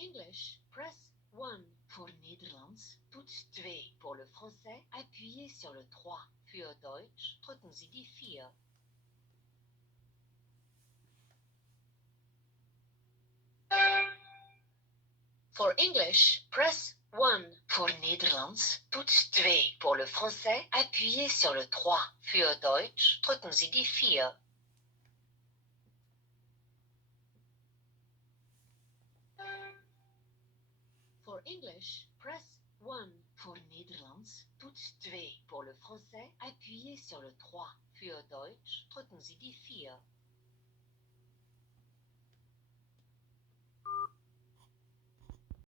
English, press 1. Voor Nederlands, toets 2. Pour le français, appuyez sur le 3. Für Deutsch, drücken Sie die 4. For English, press 1. Voor Nederlands, toets 2. Pour le français, appuyez sur le 3. Für Deutsch, drücken Sie die 4. For English, press 1. Voor Nederlands, toets 2. Pour le français, appuyez sur le 3. Für Deutsch, drücken Sie die 4.